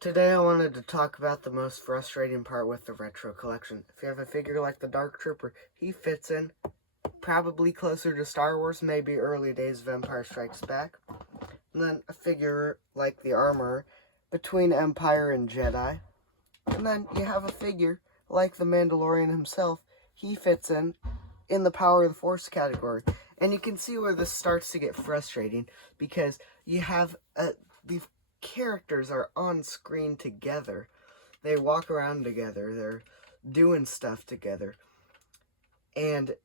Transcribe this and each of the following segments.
Today I wanted to talk about the most frustrating part with the retro collection. If you have a figure like the Dark Trooper, he fits in probably closer to Star Wars, maybe early days of Empire Strikes Back. And then a figure like the Armorer between Empire and Jedi. And then you have a figure like the Mandalorian himself. He fits in the Power of the Force category. And you can see where this starts to get frustrating because you have these characters are on screen together. They walk around together. They're doing stuff together. And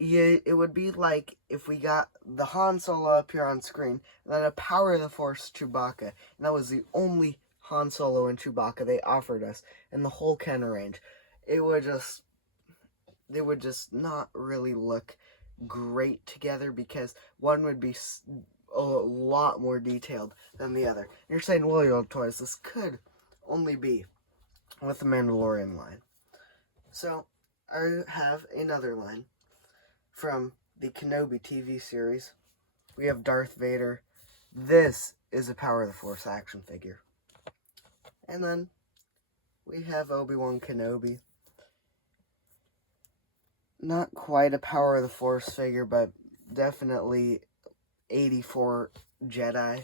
it would be like if we got the Han Solo up here on screen, and then a Power of the Force Chewbacca, and that was the only Han Solo and Chewbacca they offered us in the whole Kenner range. It would just, they would just not really look great together because one would be a lot more detailed than the other. And you're saying, well, your toys, this could only be with the Mandalorian line. So I have another line from the Kenobi TV series. We have Darth Vader. This is a Power of the Force action figure. And then we have Obi-Wan Kenobi. Not quite a Power of the Force figure, but definitely 84 Jedi.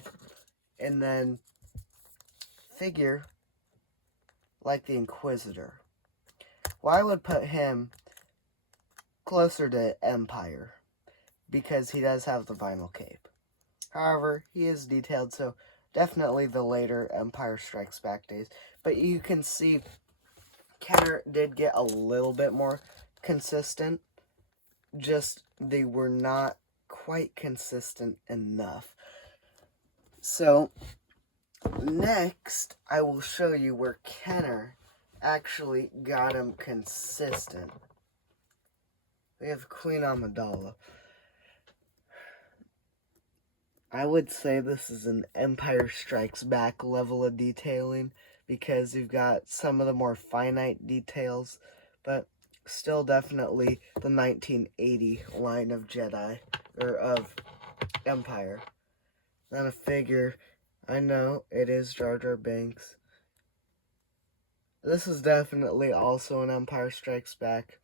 And then figure like the Inquisitor. Well, I would put him closer to Empire because he does have the vinyl cape. However, he is detailed, so definitely the later Empire Strikes Back days. But you can see Kenner did get a little bit more consistent. Just they were not quite consistent enough. So next, I will show you where Kenner actually got him consistent. We have Queen Amidala. I would say this is an Empire Strikes Back level of detailing because you've got some of the more finite details, but still definitely the 1980 line of Jedi, or of Empire. Then a figure, I know it is Jar Jar Binks. This is definitely also an Empire Strikes Back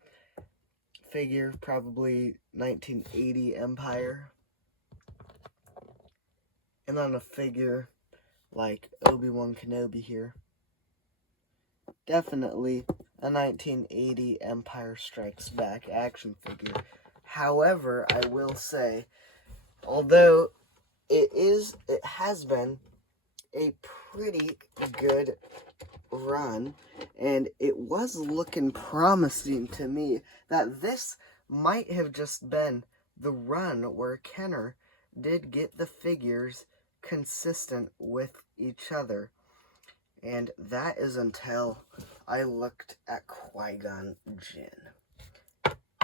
figure, probably 1980 Empire. And then a figure like Obi-Wan Kenobi here. Definitely a 1980 Empire Strikes Back action figure. However, I will say, although it has been a pretty good run, and it was looking promising to me that this might have just been the run where Kenner did get the figures consistent with each other. And that is until I looked at Qui-Gon Jinn.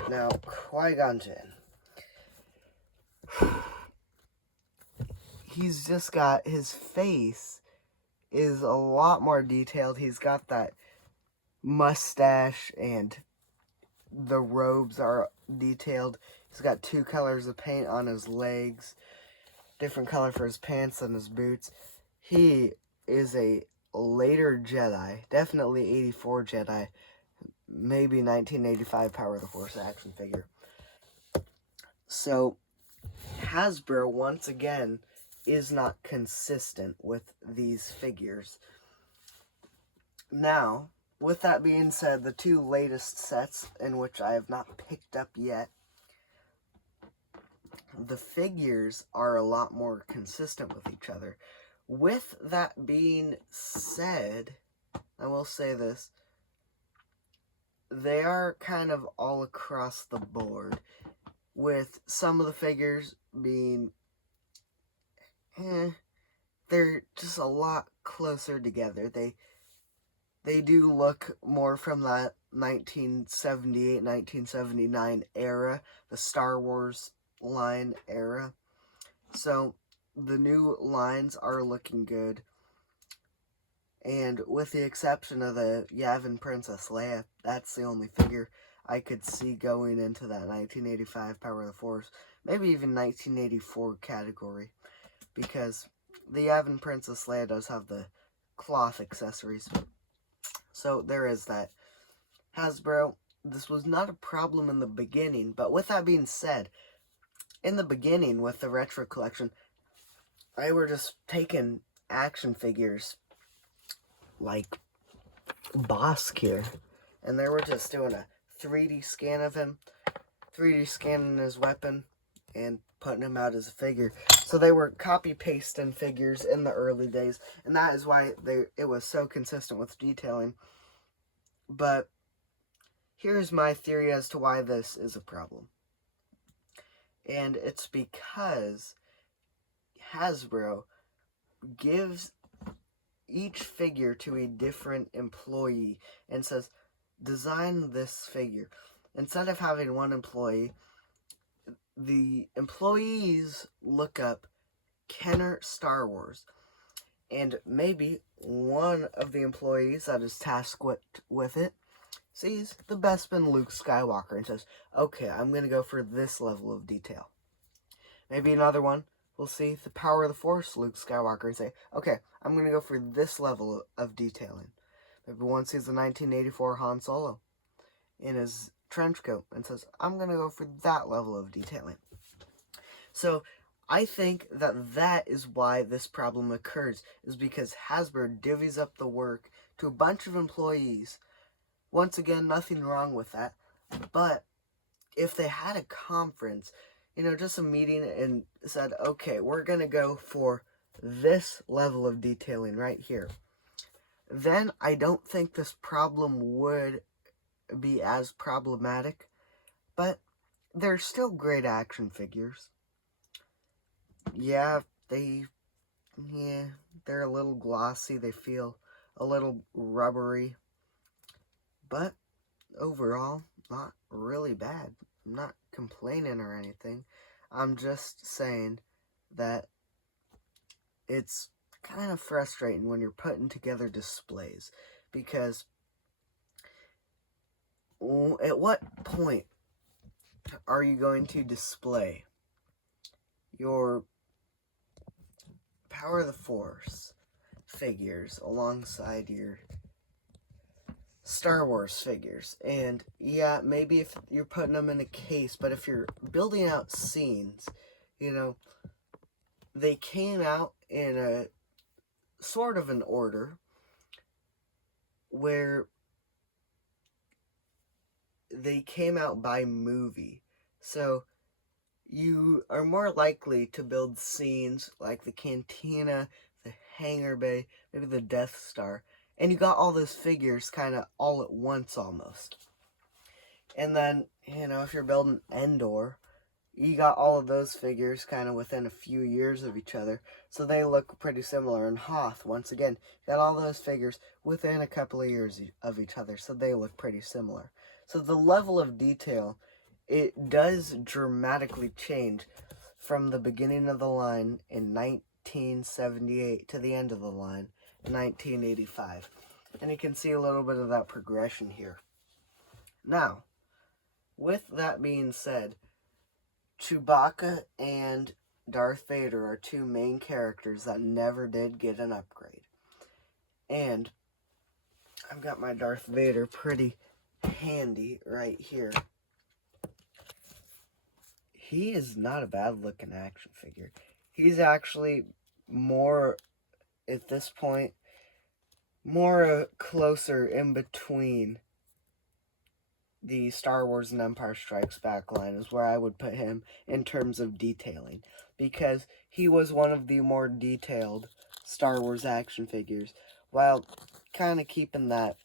Now, Qui-Gon Jinn, he's just got, his face is a lot more detailed. He's got that mustache and the robes are detailed. He's got 2 colors of paint on his legs, different color for his pants and his boots. He is a later Jedi, definitely 84 Jedi, maybe 1985 Power of the Force action figure. So Hasbro, once again, is not consistent with these figures. Now, with that being said, the 2 latest sets, in which I have not picked up yet, the figures are a lot more consistent with each other. With that being said, I will say this, they are kind of all across the board, with some of the figures being, they're just a lot closer together. They do look more from that 1978, 1979 era, the Star Wars line era. So the new lines are looking good. And with the exception of the Yavin Princess Leia, that's the only figure I could see going into that 1985 Power of the Force, maybe even 1984 category. Because the Yavin Princess Leia does have the cloth accessories. So there is that. Hasbro, this was not a problem in the beginning, but with that being said, in the beginning with the retro collection, they were just taking action figures like Bosk here, and they were just doing a 3D scan of him, 3D scanning his weapon, and putting him out as a figure. So they were copy-pasting figures in the early days, and that is why it was so consistent with detailing. But here's my theory as to why this is a problem. And it's because Hasbro gives each figure to a different employee and says, design this figure. Instead of having one employee, the employees look up Kenner Star Wars, and maybe one of the employees that is tasked with it sees the Bespin Luke Skywalker and says, okay, I'm going to go for this level of detail. Maybe another one will see the Power of the Force Luke Skywalker and say, okay, I'm going to go for this level of detailing. Maybe one sees the 1984 Han Solo in his trench coat and says, I'm going to go for that level of detailing. So I think that is why this problem occurs, is because Hasbro divvies up the work to a bunch of employees. Once again, nothing wrong with that, but if they had a conference, just a meeting, and said, okay, we're going to go for this level of detailing right here, then I don't think this problem would be as problematic, but they're still great action figures. Yeah, they're a little glossy, they feel a little rubbery, but overall, not really bad. I'm not complaining or anything. I'm just saying that it's kind of frustrating when you're putting together displays, because at what point are you going to display your Power of the Force figures alongside your Star Wars figures? And yeah, maybe if you're putting them in a case, but if you're building out scenes, they came out in a sort of an order where they came out by movie. So you are more likely to build scenes like the Cantina, the Hangar Bay, maybe the Death Star, and you got all those figures kind of all at once almost. And then, if you're building Endor, you got all of those figures kind of within a few years of each other, so they look pretty similar. And Hoth, once again, you got all those figures within a couple of years of each other, so they look pretty similar. So the level of detail, it does dramatically change from the beginning of the line in 1978 to the end of the line in 1985. And you can see a little bit of that progression here. Now, with that being said, Chewbacca and Darth Vader are two main characters that never did get an upgrade. And I've got my Darth Vader pretty handy right here. He is not a bad looking action figure. He's actually more, at this point, more closer in between the Star Wars and Empire Strikes Back line is where I would put him in terms of detailing, because he was one of the more detailed Star Wars action figures, while kind of keeping that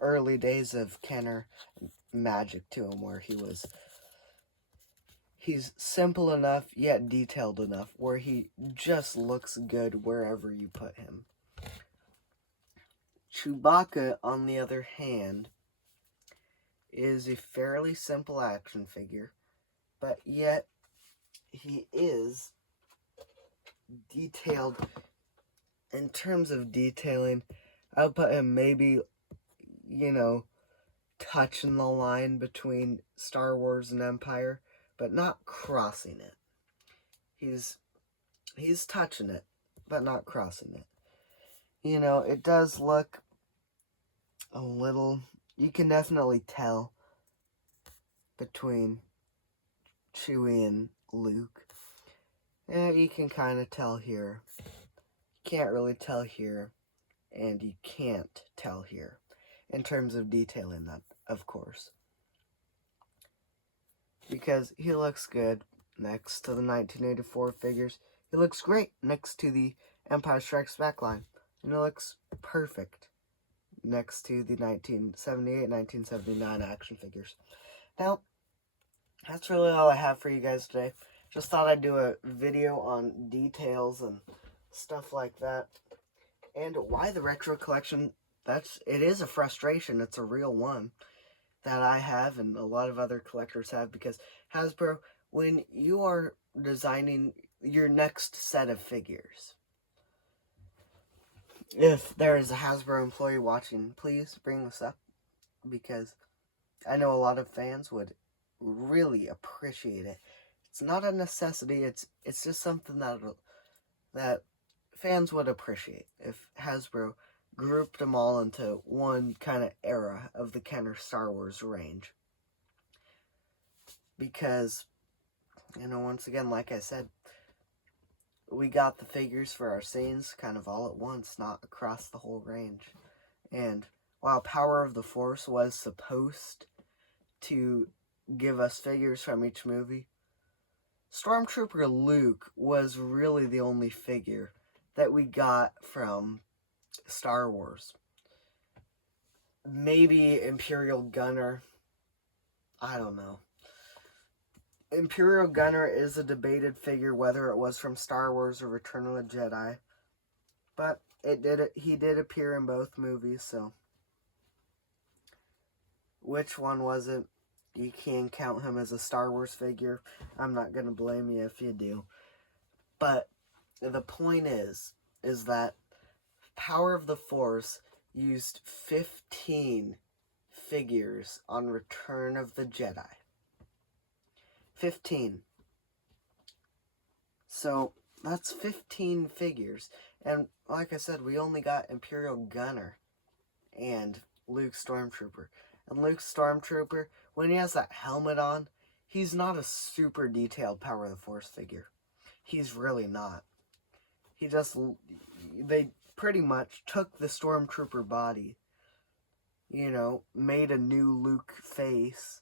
early days of Kenner magic to him, where he's simple enough yet detailed enough where he just looks good wherever you put him. Chewbacca, on the other hand, is a fairly simple action figure, but yet he is detailed. In terms of detailing, I would put him maybe, touching the line between Star Wars and Empire, but not crossing it. He's touching it, but not crossing it. You know, it does look a little, you can definitely tell between Chewie and Luke. Yeah, you can kind of tell here. Can't really tell here, and you can't tell here in terms of detailing that, of course. Because he looks good next to the 1984 figures. He looks great next to the Empire Strikes Back line. And he looks perfect next to the 1978, 1979 action figures. Now, that's really all I have for you guys today. Just thought I'd do a video on details and stuff like that. And why the retro collection, it is a frustration. It's a real one that I have and a lot of other collectors have, because Hasbro, when you are designing your next set of figures, if there is a Hasbro employee watching, please bring this up, because I know a lot of fans would really appreciate it. It's not a necessity, it's just something that fans would appreciate if Hasbro grouped them all into one kind of era of the Kenner Star Wars range. Because, you know, once again, like I said, we got the figures for our scenes kind of all at once, not across the whole range. And while Power of the Force was supposed to give us figures from each movie, Stormtrooper Luke was really the only figure that we got from Star Wars. Maybe Imperial Gunner. I don't know. Imperial Gunner is a debated figure, whether it was from Star Wars or Return of the Jedi. But he did appear in both movies, so which one was it? You can count him as a Star Wars figure. I'm not going to blame you if you do. But the point is that Power of the Force used 15 figures on Return of the Jedi. 15. So, that's 15 figures. And like I said, we only got Imperial Gunner and Luke Stormtrooper. And Luke Stormtrooper, when he has that helmet on, he's not a super detailed Power of the Force figure. He's really not. They pretty much took the Stormtrooper body, you know, made a new Luke face,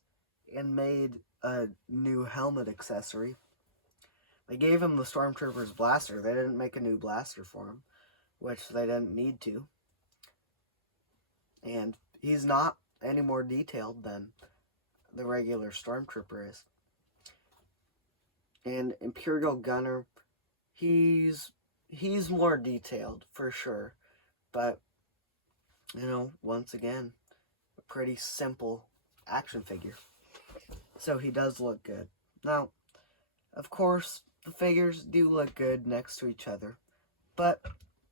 and made a new helmet accessory. They gave him the Stormtrooper's blaster. They didn't make a new blaster for him, which they didn't need to. And he's not any more detailed than the regular Stormtrooper is. And Imperial Gunner, he's more detailed for sure, but you know, once again, a pretty simple action figure. So he does look good. Now, of course, the figures do look good next to each other, but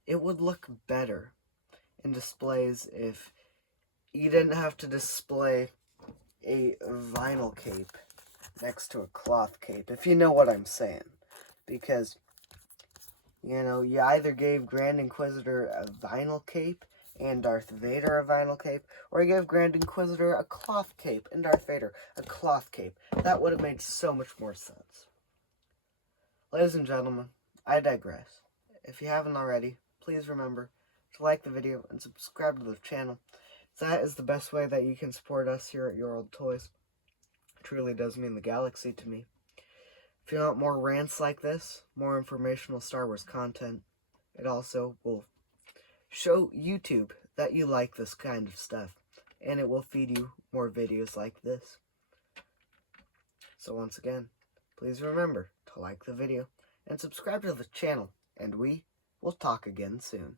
it would look better in displays if you didn't have to display a vinyl cape next to a cloth cape, if you know what I'm saying. Because, you know, you either gave Grand Inquisitor a vinyl cape and Darth Vader a vinyl cape, or you gave Grand Inquisitor a cloth cape and Darth Vader a cloth cape. That would have made so much more sense. Ladies and gentlemen, I digress. If you haven't already, please remember to like the video and subscribe to the channel. That is the best way that you can support us here at Your Old Toys. It truly does mean the galaxy to me. If you want more rants like this, more informational Star Wars content, it also will show YouTube that you like this kind of stuff, and it will feed you more videos like this. So once again, please remember to like the video and subscribe to the channel, and we will talk again soon.